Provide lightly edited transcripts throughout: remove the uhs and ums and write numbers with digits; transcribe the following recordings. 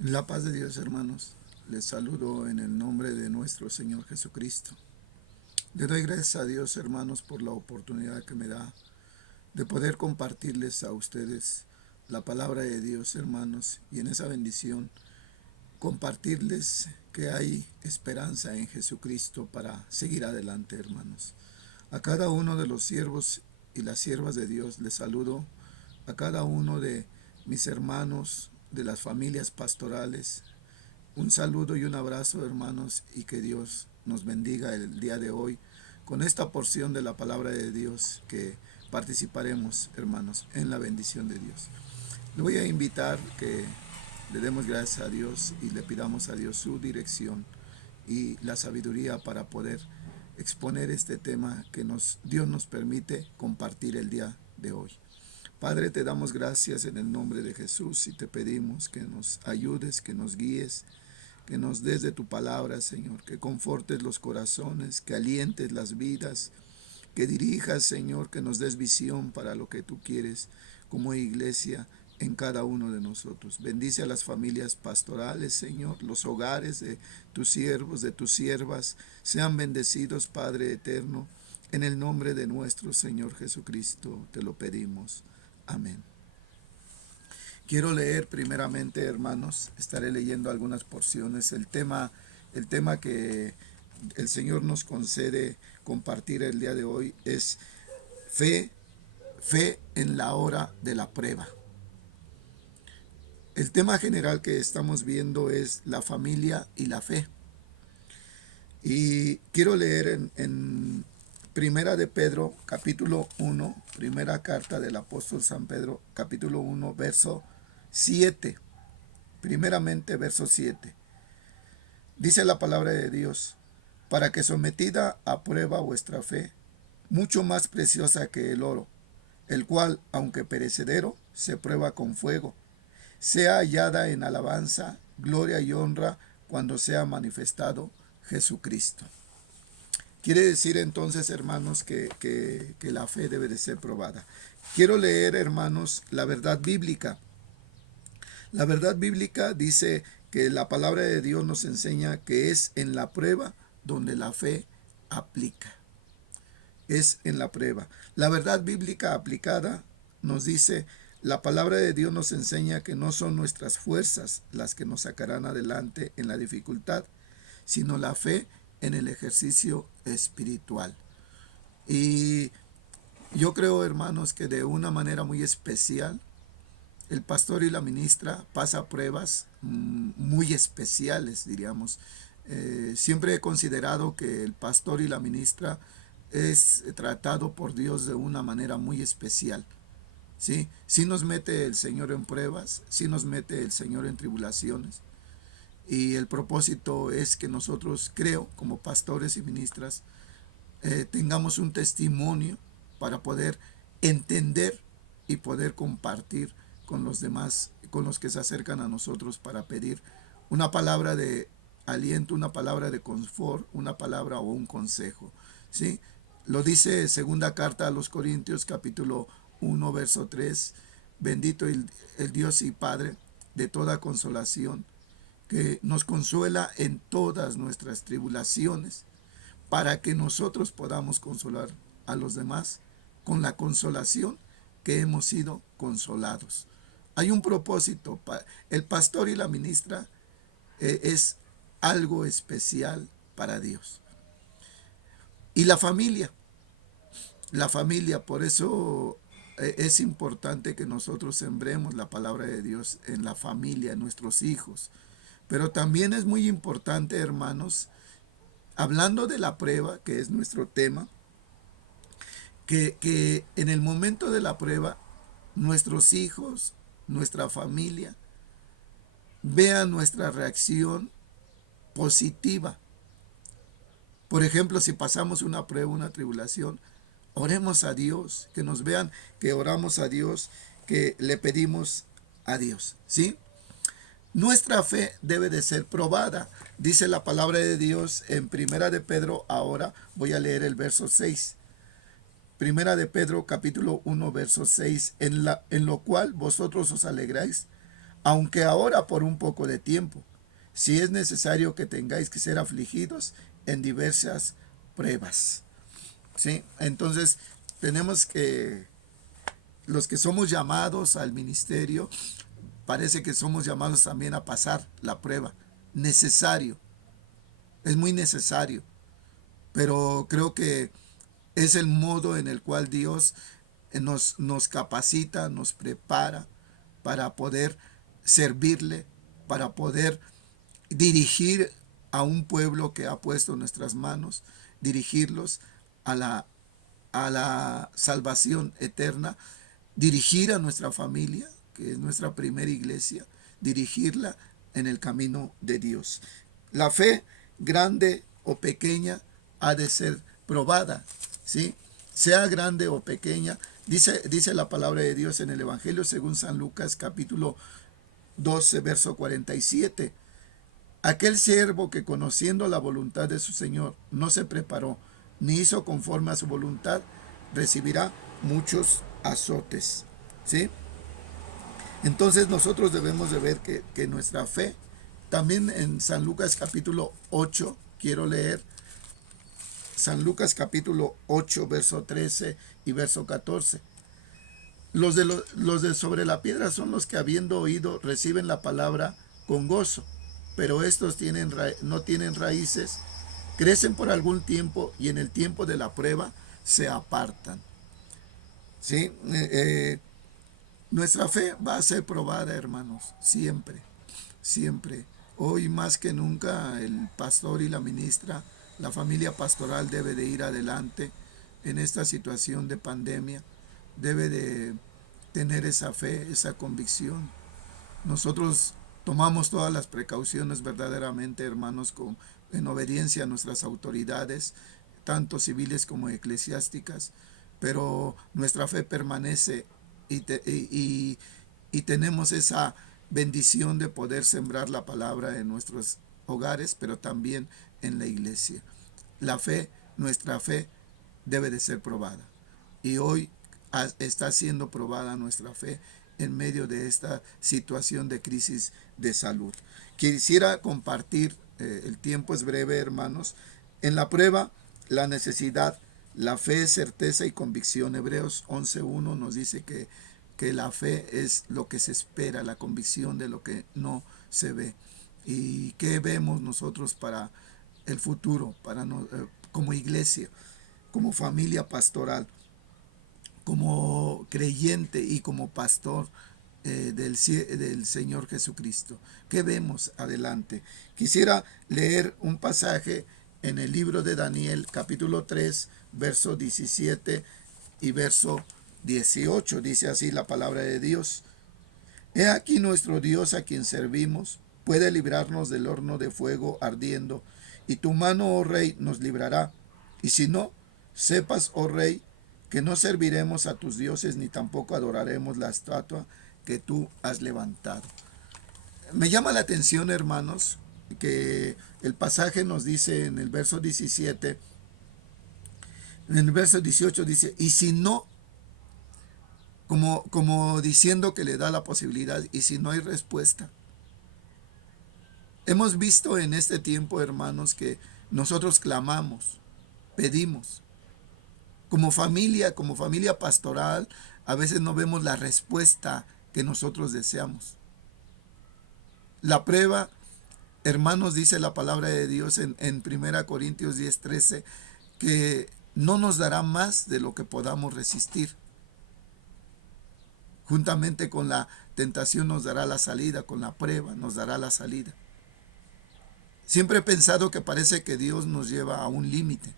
La paz de Dios, hermanos. Les saludo en el nombre de nuestro Señor Jesucristo. Le doy gracias a Dios, hermanos, por la oportunidad que me da de poder compartirles a ustedes la palabra de Dios, hermanos, y en esa bendición compartirles que hay esperanza en Jesucristo para seguir adelante, hermanos. A cada uno de los siervos y las siervas de Dios les saludo, a cada uno de mis hermanos de las familias pastorales. Un saludo y un abrazo, hermanos, y que Dios nos bendiga el día de hoy con esta porción de la palabra de Dios que participaremos, hermanos, en la bendición de Dios. Le voy a invitar que le demos gracias a Dios y le pidamos a Dios su dirección y la sabiduría para poder exponer este tema que Dios nos permite compartir el día de hoy. Padre, te damos gracias en el nombre de Jesús y te pedimos que nos ayudes, que nos guíes, que nos des de tu palabra, Señor, que confortes los corazones, que alientes las vidas, que dirijas, Señor, que nos des visión para lo que tú quieres como iglesia en cada uno de nosotros. Bendice a las familias pastorales, Señor, los hogares de tus siervos, de tus siervas, sean bendecidos, Padre eterno, en el nombre de nuestro Señor Jesucristo, te lo pedimos. Amén. Quiero leer primeramente, hermanos, estaré leyendo algunas porciones. El tema que el Señor nos concede compartir el día de hoy es fe, fe en la hora de la prueba. El tema general que estamos viendo es la familia y la fe. Y quiero leer en Primera de Pedro, capítulo 1, primera carta del apóstol San Pedro, capítulo 1, verso 7. Primeramente, verso 7. Dice la palabra de Dios: para que sometida a prueba vuestra fe, mucho más preciosa que el oro, el cual, aunque perecedero, se prueba con fuego, sea hallada en alabanza, gloria y honra cuando sea manifestado Jesucristo. Quiere decir entonces, hermanos, que la fe debe de ser probada. Quiero leer, hermanos, la verdad bíblica. La verdad bíblica dice que la palabra de Dios nos enseña que es en la prueba donde la fe aplica. Es en la prueba. La verdad bíblica aplicada nos dice, la palabra de Dios nos enseña que no son nuestras fuerzas las que nos sacarán adelante en la dificultad, sino la fe en el ejercicio espiritual. Y yo creo, hermanos, que de una manera muy especial, el pastor y la ministra pasa pruebas muy especiales, diríamos. Siempre he considerado que el pastor y la ministra es tratado por Dios de una manera muy especial. ¿Sí? Sí nos mete el Señor en pruebas, sí nos mete el Señor en tribulaciones. Y el propósito es que nosotros, creo, como pastores y ministras, tengamos un testimonio para poder entender y poder compartir con los demás, con los que se acercan a nosotros para pedir una palabra de aliento, una palabra de confort, una palabra o un consejo. ¿Sí? Lo dice segunda carta a los Corintios, capítulo 1, verso 3. Bendito el Dios y Padre de toda consolación, que nos consuela en todas nuestras tribulaciones, para que nosotros podamos consolar a los demás con la consolación que hemos sido consolados. Hay un propósito. El pastor y la ministra es algo especial para Dios. Y la familia, por eso es importante que nosotros sembremos la palabra de Dios en la familia, en nuestros hijos. Pero también es muy importante, hermanos, hablando de la prueba, que es nuestro tema, que en el momento de la prueba, nuestros hijos, nuestra familia, vean nuestra reacción positiva. Por ejemplo, si pasamos una prueba, una tribulación, oremos a Dios, que nos vean que oramos a Dios, que le pedimos a Dios, ¿sí? Nuestra fe debe de ser probada. Dice la palabra de Dios en Primera de Pedro, ahora voy a leer el verso 6. Primera de Pedro, capítulo 1, verso 6, en lo cual vosotros os alegráis, aunque ahora por un poco de tiempo, si es necesario que tengáis que ser afligidos en diversas pruebas. ¿Sí? Entonces, tenemos que, los que somos llamados al ministerio, parece que somos llamados también a pasar la prueba. Necesario, es muy necesario, pero creo que es el modo en el cual Dios nos capacita, nos prepara para poder servirle, para poder dirigir a un pueblo que ha puesto en nuestras manos, dirigirlos a la salvación eterna, dirigir a nuestra familia, que es nuestra primera iglesia, dirigirla en el camino de Dios. La fe, grande o pequeña, ha de ser probada, ¿sí? Sea grande o pequeña, dice la palabra de Dios en el Evangelio según San Lucas capítulo 12, verso 47. Aquel siervo que conociendo la voluntad de su Señor no se preparó ni hizo conforme a su voluntad, recibirá muchos azotes. ¿Sí? Entonces nosotros debemos de ver que nuestra fe, también en San Lucas capítulo 8, quiero leer San Lucas capítulo 8, verso 13 y verso 14. Los de sobre la piedra son los que habiendo oído reciben la palabra con gozo, pero estos no tienen raíces, crecen por algún tiempo y en el tiempo de la prueba se apartan. ¿Sí? Nuestra fe va a ser probada, hermanos, siempre, siempre. Hoy más que nunca el pastor y la ministra, la familia pastoral debe de ir adelante en esta situación de pandemia, debe de tener esa fe, esa convicción. Nosotros tomamos todas las precauciones verdaderamente, hermanos, en obediencia a nuestras autoridades, tanto civiles como eclesiásticas, pero nuestra fe permanece y tenemos esa bendición de poder sembrar la palabra en nuestros hogares, pero también en la iglesia. La fe, nuestra fe, debe de ser probada. Y hoy está siendo probada nuestra fe en medio de esta situación de crisis de salud. Quisiera compartir, el tiempo es breve, hermanos, en la prueba, la necesidad, la fe, certeza y convicción. Hebreos 11:1 nos dice que la fe es lo que se espera, la convicción de lo que no se ve. ¿Y qué vemos nosotros para el futuro, como iglesia, como familia pastoral, como creyente y como pastor del Señor Jesucristo? ¿Qué vemos adelante? Quisiera leer un pasaje en el libro de Daniel, capítulo 3, verso 17 y verso 18. Dice así la palabra de Dios: He aquí nuestro Dios a quien servimos, puede librarnos del horno de fuego ardiendo, y tu mano, oh rey, nos librará. Y si no, sepas, oh rey, que no serviremos a tus dioses, ni tampoco adoraremos la estatua que tú has levantado. Me llama la atención, hermanos, que el pasaje nos dice en el verso 17, en el verso 18 dice, y si no, como diciendo que le da la posibilidad, y si no hay respuesta. Hemos visto en este tiempo, hermanos, que nosotros clamamos, pedimos. Como familia pastoral, a veces no vemos la respuesta que nosotros deseamos. La prueba, hermanos, dice la palabra de Dios en 1 Corintios 10:13, que no nos dará más de lo que podamos resistir. Juntamente con la tentación nos dará la salida, con la prueba nos dará la salida. Siempre he pensado que parece que Dios nos lleva a un límite.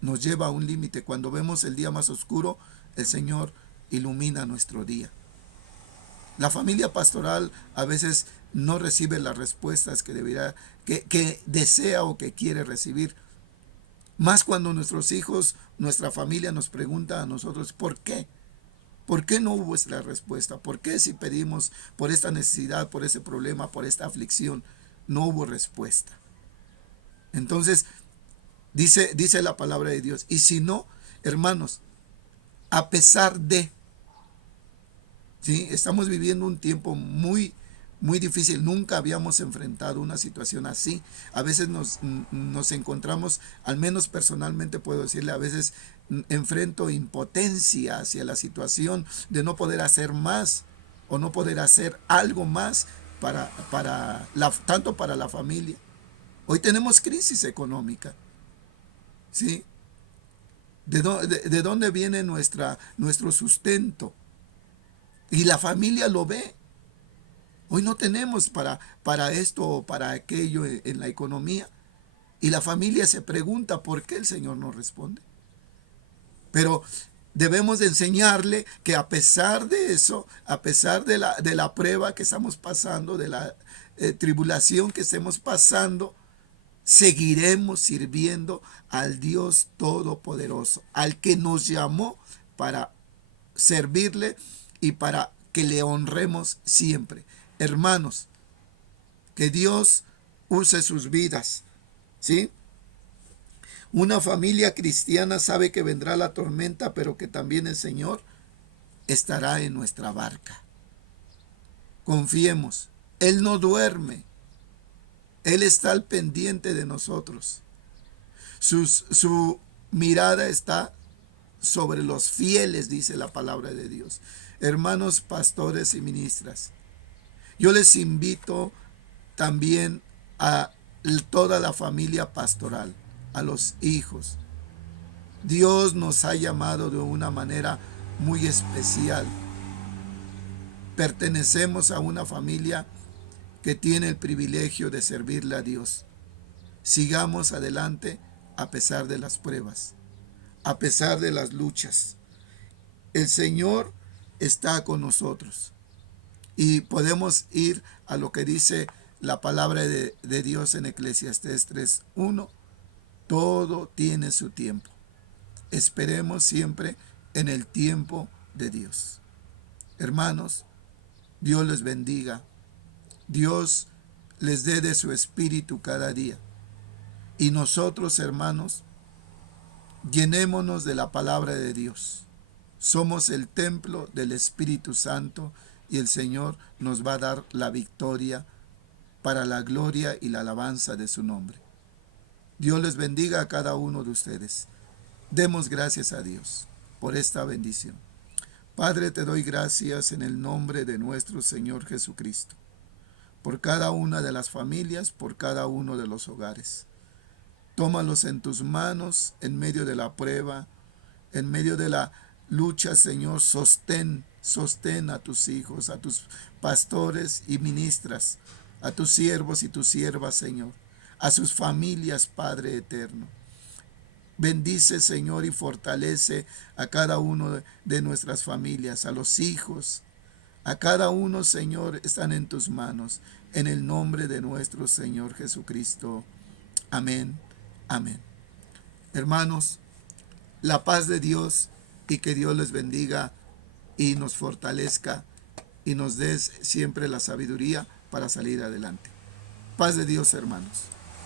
Nos lleva a un límite. Cuando vemos el día más oscuro, el Señor ilumina nuestro día. La familia pastoral a veces no recibe las respuestas que desea o que quiere recibir. Más cuando nuestros hijos, nuestra familia nos pregunta a nosotros, ¿por qué? ¿Por qué no hubo esta respuesta? ¿Por qué si pedimos por esta necesidad, por ese problema, por esta aflicción, no hubo respuesta? Entonces, dice la palabra de Dios, y si no, hermanos, a pesar de, ¿sí? Estamos viviendo un tiempo muy difícil. Nunca habíamos enfrentado una situación así. A veces nos encontramos, al menos personalmente puedo decirle, a veces enfrento impotencia hacia la situación de no poder hacer más o no poder hacer algo más tanto para la familia. Hoy tenemos crisis económica, ¿sí? ¿De dónde viene nuestro sustento? Y la familia lo ve. Hoy no tenemos para esto o para aquello en la economía. Y la familia se pregunta por qué el Señor no responde. Pero debemos de enseñarle que a pesar de eso, a pesar de la prueba que estamos pasando, de la tribulación que estemos pasando, seguiremos sirviendo al Dios Todopoderoso, al que nos llamó para servirle y para que le honremos siempre. Hermanos, que Dios use sus vidas, ¿sí? Una familia cristiana sabe que vendrá la tormenta, pero que también el Señor estará en nuestra barca. Confiemos, Él no duerme, Él está al pendiente de nosotros. Su mirada está sobre los fieles, dice la palabra de Dios. Hermanos pastores y ministras, yo les invito también a toda la familia pastoral, a los hijos. Dios nos ha llamado de una manera muy especial. Pertenecemos a una familia que tiene el privilegio de servirle a Dios. Sigamos adelante a pesar de las pruebas, a pesar de las luchas. El Señor está con nosotros y podemos ir a lo que dice la palabra de Dios en Eclesiastés 3:1. Todo tiene su tiempo. Esperemos siempre en el tiempo de Dios. Hermanos, Dios les bendiga. Dios les dé de su espíritu cada día. Y nosotros, hermanos, llenémonos de la palabra de Dios. Somos el templo del Espíritu Santo y el Señor nos va a dar la victoria para la gloria y la alabanza de su nombre. Dios les bendiga a cada uno de ustedes. Demos gracias a Dios por esta bendición. Padre, te doy gracias en el nombre de nuestro Señor Jesucristo, por cada una de las familias, por cada uno de los hogares. Tómalos en tus manos en medio de la prueba, en medio de la lucha, Señor. Sostén a tus hijos, a tus pastores y ministras, a tus siervos y tus siervas, Señor, a sus familias, Padre eterno. Bendice, Señor, y fortalece a cada uno de nuestras familias, a los hijos, a cada uno, Señor, están en tus manos, en el nombre de nuestro Señor Jesucristo. Amén, amén. Hermanos, la paz de Dios y que Dios les bendiga y nos fortalezca y nos dé siempre la sabiduría para salir adelante. Paz de Dios, hermanos.